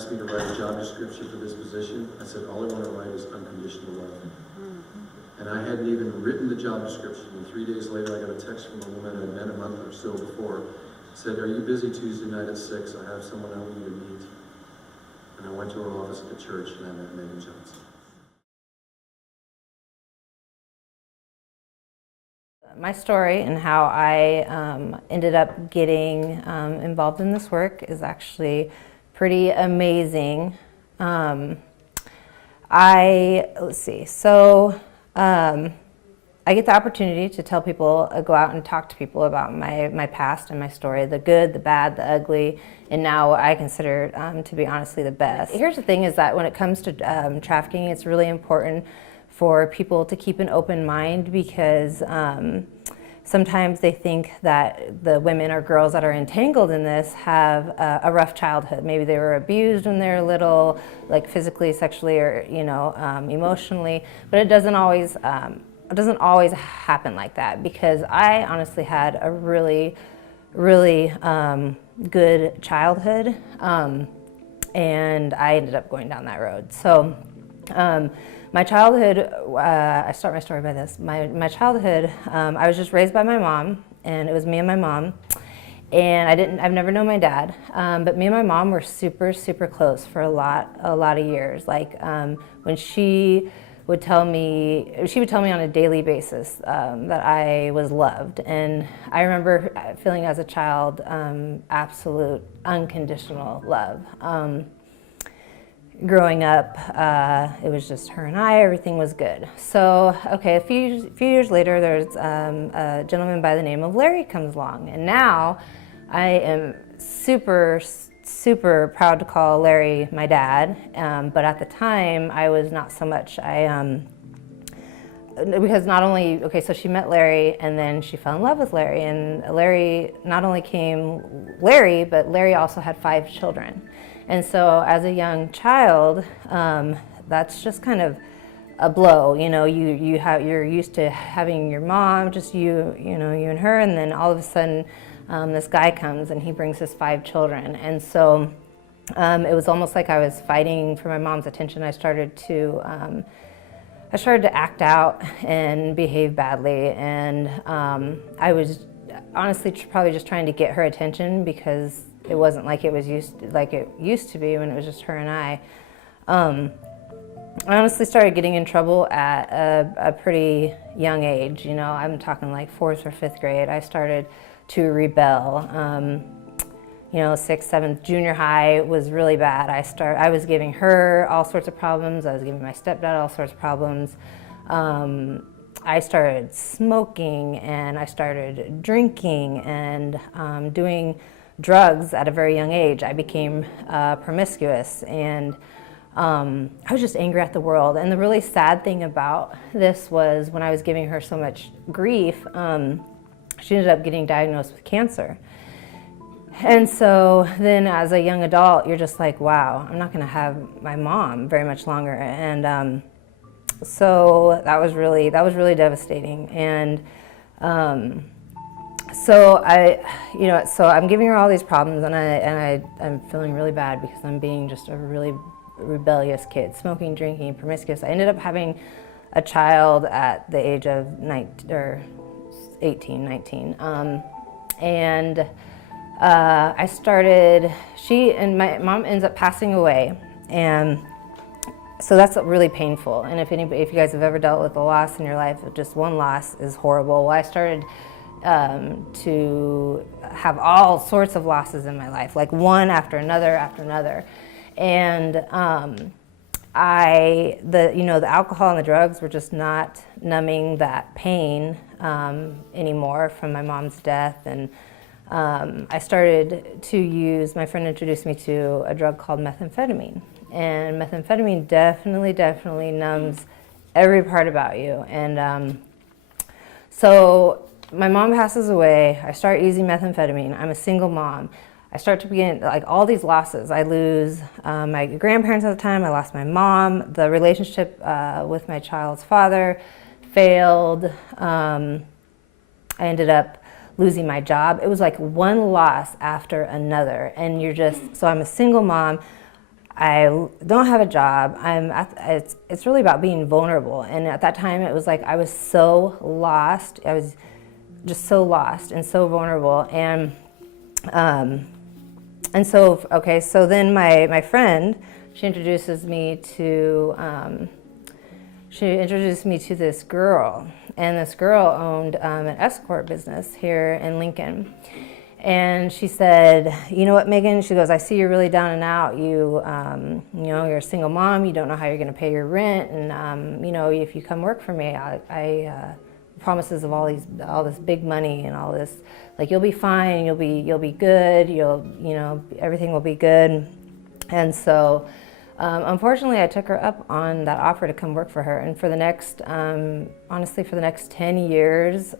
asked me to write a job description for this position, I said, all I want to write is unconditional love. And I hadn't even written the job description, and 3 days later I got a text from a woman I met a month or so before, said, are you busy Tuesday night at 6? I have someone I want you to meet. And I went to her office at the church and I met Megan Jones. My story and how I ended up getting involved in this work is actually pretty amazing. Let's see, so I get the opportunity to tell people, go out and talk to people about my past and my story, the good, the bad, the ugly, and now what I consider to be honestly the best. Here's the thing is that when it comes to trafficking, it's really important for people to keep an open mind because sometimes they think that the women or girls that are entangled in this have a rough childhood. Maybe they were abused when they were little, like physically, sexually, or emotionally, but it doesn't always happen like that because I honestly had a really good childhood and I ended up going down that road. So my childhood, I start my story by this. My childhood, I was just raised by my mom, and it was me and my mom. And I've never known my dad, but me and my mom were super close for a lot of years. Like when she would tell me on a daily basis that I was loved. And I remember feeling as a child absolute unconditional love. Growing up, it was just her and I, everything was good. So, okay, a few years later, there's a gentleman by the name of Larry comes along. And now I am super proud to call Larry my dad. But at the time, I was not so much. Because not only, okay, so she met Larry and then she fell in love with Larry. And Larry not only came Larry, but Larry also had 5 children. And so as a young child, that's just kind of a blow. You're used to having your mom, just you and her, and then all of a sudden this guy comes and he brings his 5 children. And so it was almost like I was fighting for my mom's attention. I started to act out and behave badly, and I was honestly probably just trying to get her attention because it wasn't like it used to be when it was just her and I. I honestly started getting in trouble at a pretty young age. I'm talking like 4th or 5th grade. I started to rebel. 6th, 7th, junior high was really bad. I was giving her all sorts of problems. I was giving my stepdad all sorts of problems. I started smoking and I started drinking and doing drugs at a very young age. I became promiscuous and I was just angry at the world. And the really sad thing about this was when I was giving her so much grief, she ended up getting diagnosed with cancer. And so then as a young adult, you're just like, wow, I'm not going to have my mom very much longer. And so that was really devastating. And so I'm giving her all these problems, and I'm feeling really bad because I'm being just a really rebellious kid, smoking, drinking, promiscuous. I ended up having a child at the age of 18, 19. My mom ends up passing away, and so that's really painful. And if you guys have ever dealt with a loss in your life, just one loss is horrible. Well, I started to have all sorts of losses in my life, like one after another after another. And the alcohol and the drugs were just not numbing that pain anymore from my mom's death. And I started to use, my friend introduced me to a drug called methamphetamine. And methamphetamine definitely numbs every part about you. And so my mom passes away. I start using methamphetamine. I'm a single mom. I start to begin, like, all these losses. I lose my grandparents at the time. I lost my mom. The relationship with my child's father failed. I ended up losing my job. It was like one loss after another. And so I'm a single mom. I don't have a job. It's really about being vulnerable. And at that time, it was like I was so lost. I was just so lost and so vulnerable. And so, okay, so then my friend, she introduces me to this girl. And this girl owned an escort business here in Lincoln. And she said, you know what, Megan? She goes, I see you're really down and out. You know, you're a single mom. You don't know how you're going to pay your rent. And, you know, if you come work for me, I promises of all this big money and all this, like, you'll be fine. You'll be good. You know, everything will be good. And so, unfortunately, I took her up on that offer to come work for her. And for the next, honestly, for the next 10 years,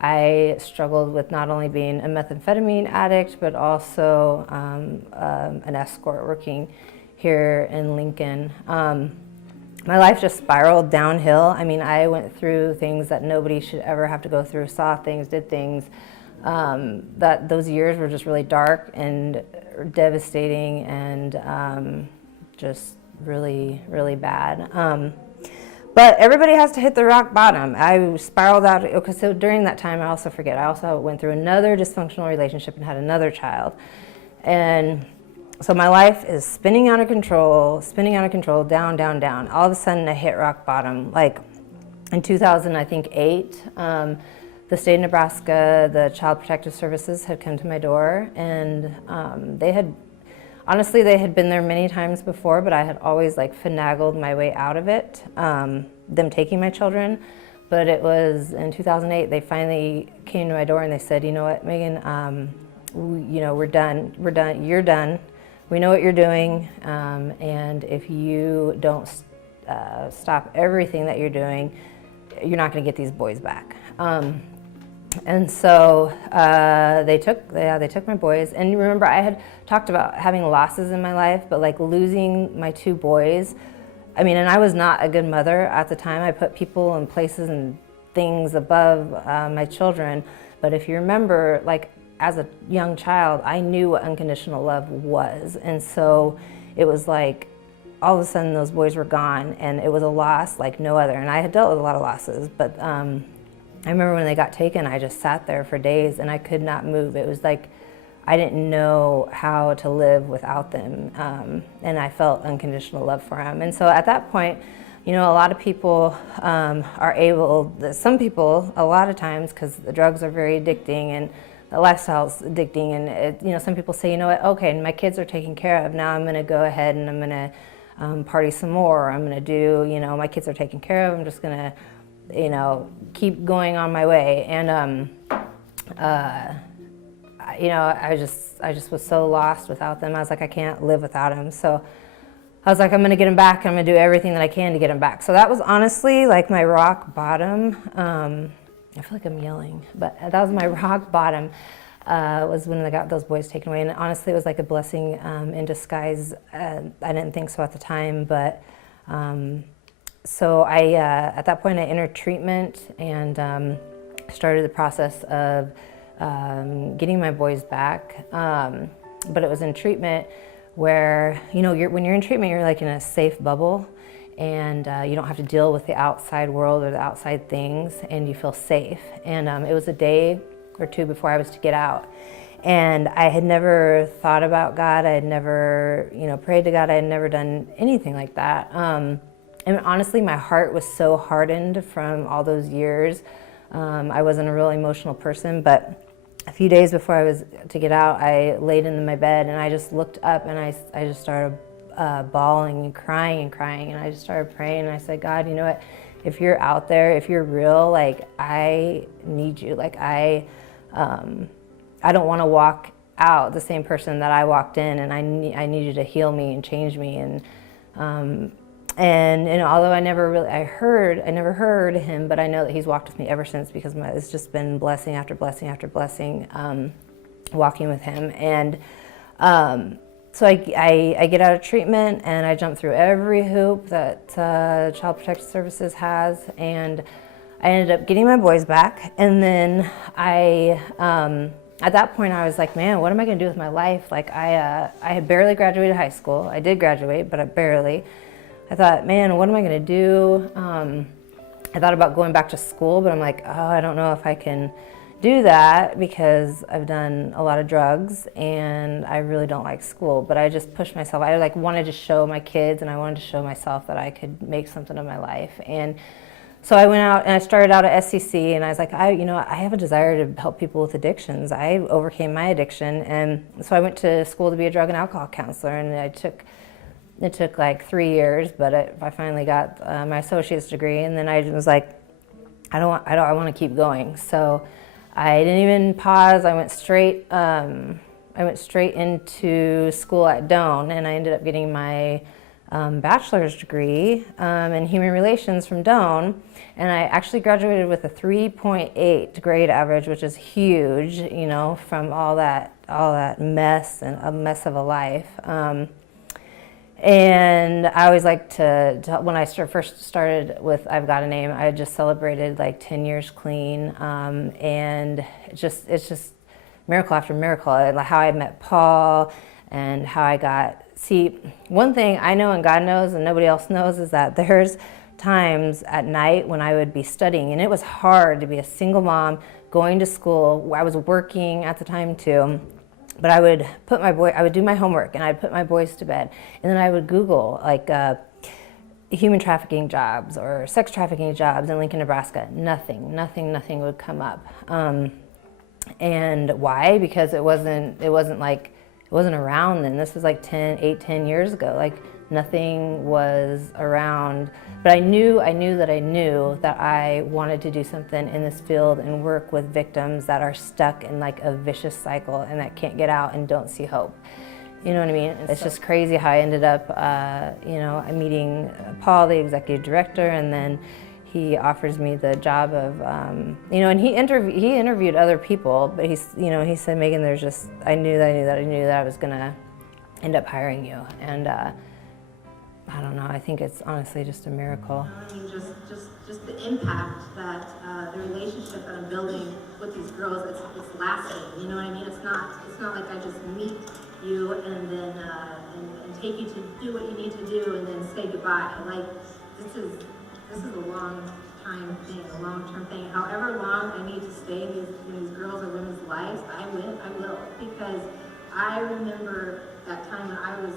I struggled with not only being a methamphetamine addict, but also an escort working here in Lincoln. My life just spiraled downhill. I mean, I went through things that nobody should ever have to go through, saw things, did things. That those years were just really dark and devastating and just really, really bad. But everybody has to hit the rock bottom. I spiraled out, okay, so during that time, I also went through another dysfunctional relationship and had another child. And so my life is spinning out of control, down, down, down. All of a sudden, I hit rock bottom. Like in 2008, the state of Nebraska, the Child Protective Services had come to my door, and they had been there many times before, but I had always like finagled my way out of it, them taking my children. But it was in 2008, they finally came to my door and they said, you know what, Megan, you know, we're done, you're done. We know what you're doing, and if you don't stop everything that you're doing, you're not gonna get these boys back. And so they took my boys. And remember, I had talked about having losses in my life, but like losing my two boys. I mean, and I was not a good mother at the time. I put people and places and things above my children. But if you remember, like as a young child, I knew what unconditional love was. And so it was like all of a sudden those boys were gone, and it was a loss like no other. And I had dealt with a lot of losses, but I remember when they got taken, I just sat there for days and I could not move. It was like I didn't know how to live without them, and I felt unconditional love for them. And so at that point, you know, a lot of people some people, a lot of times, because the drugs are very addicting and the lifestyle's addicting, and you know, some people say, you know what, okay, my kids are taken care of, now I'm going to go ahead and I'm going to party some more. I'm going to do, you know, my kids are taken care of, I'm just going to, you know, keep going on my way. And you know, I just was so lost without them. I was like, I can't live without them. So I was like, I'm gonna get them back. I'm gonna do everything that I can to get them back. So that was honestly like my rock bottom. I feel like I'm yelling, but that was my rock bottom. Was when I got those boys taken away. And honestly, it was like a blessing in disguise. I didn't think so at the time, but so at that point I entered treatment and started the process of getting my boys back. But it was in treatment where, you know, when you're in treatment, you're like in a safe bubble, and you don't have to deal with the outside world or the outside things, and you feel safe. And it was a day or two before I was to get out. And I had never thought about God. I had never, you know, prayed to God. I had never done anything like that. And honestly, my heart was so hardened from all those years. I wasn't a really emotional person, but a few days before I was to get out, I laid in my bed and I just looked up and I just started bawling and crying. And I just started praying and I said, God, you know what? If you're out there, if you're real, like, I need you. Like, I don't want to walk out the same person that I walked in, and I need you to heal me and change me. And you know, although I never heard him, but I know that he's walked with me ever since, because it's just been blessing after blessing after blessing, walking with him. And so I get out of treatment and I jump through every hoop that Child Protective Services has, and I ended up getting my boys back. And then I at that point I was like, man, what am I gonna do with my life? Like I had barely graduated high school. I did graduate, but I barely. I thought, man, what am I gonna do? I thought about going back to school, but I'm like, oh, I don't know if I can do that because I've done a lot of drugs and I really don't like school. But I just pushed myself. I like wanted to show my kids and I wanted to show myself that I could make something of my life. And so I went out and I started out at SCC, and I was like, I have a desire to help people with addictions. I overcame my addiction, and so I went to school to be a drug and alcohol counselor, and it took like 3 years, but I finally got my associate's degree, and then I was like, I want to keep going. So I didn't even pause. I went straight into school at Doan, and I ended up getting my bachelor's degree in human relations from Doan, and I actually graduated with a 3.8 grade average, which is huge, you know, from all that mess and a mess of a life. And I always like to when I first started with I've Got a Name, I just celebrated like 10 years clean, and it's just miracle after miracle. Like how I met Paul and how I got. See, one thing I know and God knows and nobody else knows is that there's times at night when I would be studying, and it was hard to be a single mom going to school. I was working at the time too, but I would do my homework and I'd put my boys to bed, and then I would Google like human trafficking jobs or sex trafficking jobs in Lincoln, Nebraska. Nothing would come up. And why? Because it wasn't around then. This was like 10 years ago. Like nothing was around. But I knew that I wanted to do something in this field and work with victims that are stuck in like a vicious cycle and that can't get out and don't see hope. You know what I mean? It's just crazy how I ended up, I'm meeting Paul, the executive director, and then he offers me the job of, and he interviewed other people, but he said, Megan, I knew that I was gonna end up hiring you, and I don't know. I think it's honestly just a miracle. I mean, just the impact that the relationship that I'm building with these girls, it's lasting. You know what I mean? It's not like I just meet you and then and take you to do what you need to do and then say goodbye. Like this is a long-term thing. However long I need to stay in these girls or women's lives, I will, because I remember that time when I was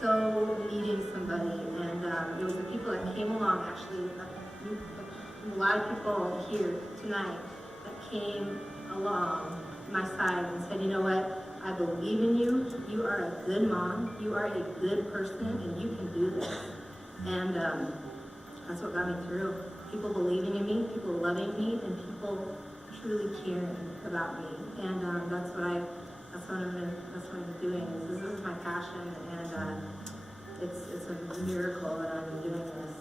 so needing somebody, and it was the people that came along, actually, a lot of people here tonight that came along my side and said, you know what, I believe in you, you are a good mom, you are a good person, and you can do this. And that's what got me through. People believing in me, people loving me, and people truly caring about me. And that's what I'm doing. This is my passion, and it's a miracle that I'm doing this.